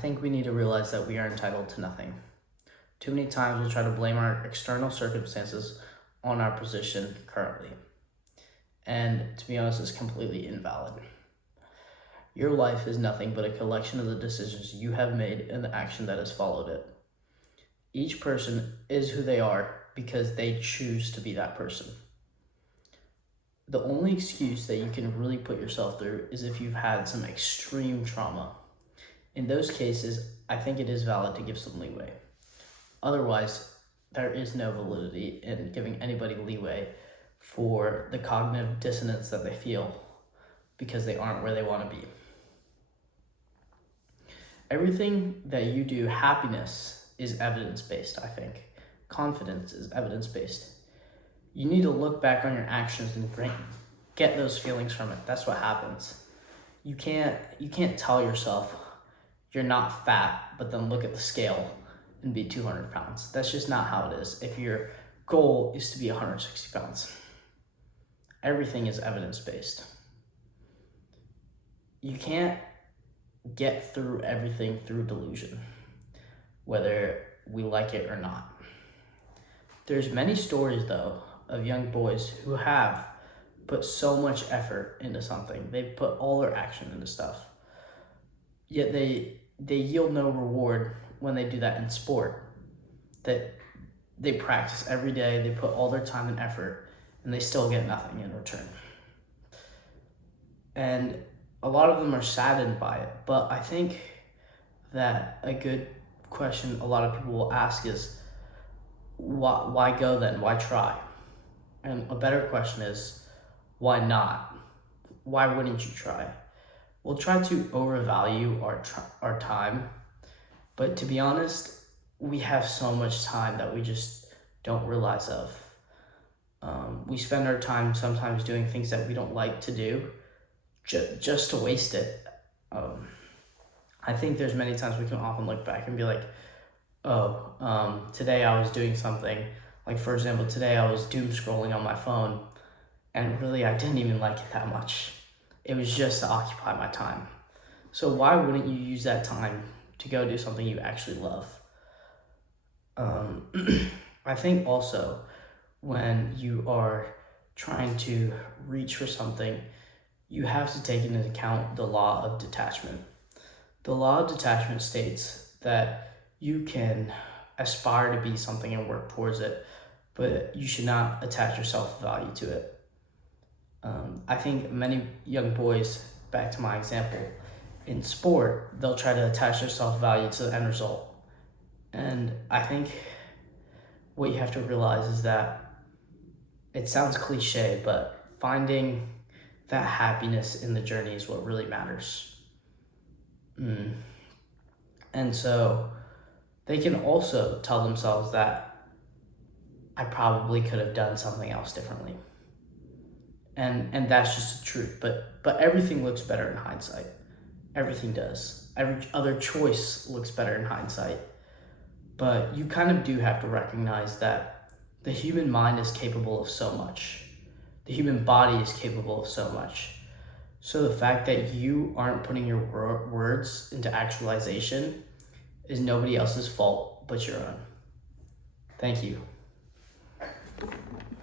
think we need to realize that we are entitled to nothing. Too many times we try to blame our external circumstances on our position currently. And to be honest, it's completely invalid. Your life is nothing but a collection of the decisions you have made and the action that has followed it. Each person is who they are because they choose to be that person. The only excuse that you can really put yourself through is if you've had some extreme trauma. In those cases, I think it is valid to give some leeway. Otherwise, there is no validity in giving anybody leeway for the cognitive dissonance that they feel because they aren't where they want to be. Everything that you do, happiness is evidence-based, I think. Confidence is evidence-based. You need to look back on your actions and get those feelings from it. That's what happens. You can't tell yourself you're not fat, but then look at the scale and be 200 pounds. That's just not how it is. If your goal is to be 160 pounds, everything is evidence-based. You can't get through everything through delusion, whether we like it or not. There's many stories, though, of young boys who have put so much effort into something. They've put all their action into stuff, yet they yield no reward when they do that in sport. That they practice every day, they put all their time and effort, and they still get nothing in return. And a lot of them are saddened by it, but I think that a good question a lot of people will ask is, why go then? Why try? And a better question is, why not? Why wouldn't you try? We'll try to overvalue our time, but to be honest, we have so much time that we just don't realize of. We spend our time sometimes doing things that we don't like to do, just to waste it. I think there's many times we can often look back and be like, today I was doing something, like for example, today I was doom scrolling on my phone, and really I didn't even like it that much. It was just to occupy my time. So why wouldn't you use that time to go do something you actually love? I think also when you are trying to reach for something, you have to take into account the law of detachment. The law of detachment states that you can aspire to be something and work towards it, but you should not attach your self-value to it. I think many young boys, back to my example, in sport, they'll try to attach their self-value to the end result. And I think what you have to realize is that it sounds cliche, but finding that happiness in the journey is what really matters. And so they can also tell themselves that I probably could have done something else differently. And that's just the truth. But everything looks better in hindsight. Everything does. Every other choice looks better in hindsight. But you kind of do have to recognize that the human mind is capable of so much. The human body is capable of so much. So the fact that you aren't putting your words into actualization is nobody else's fault but your own. Thank you.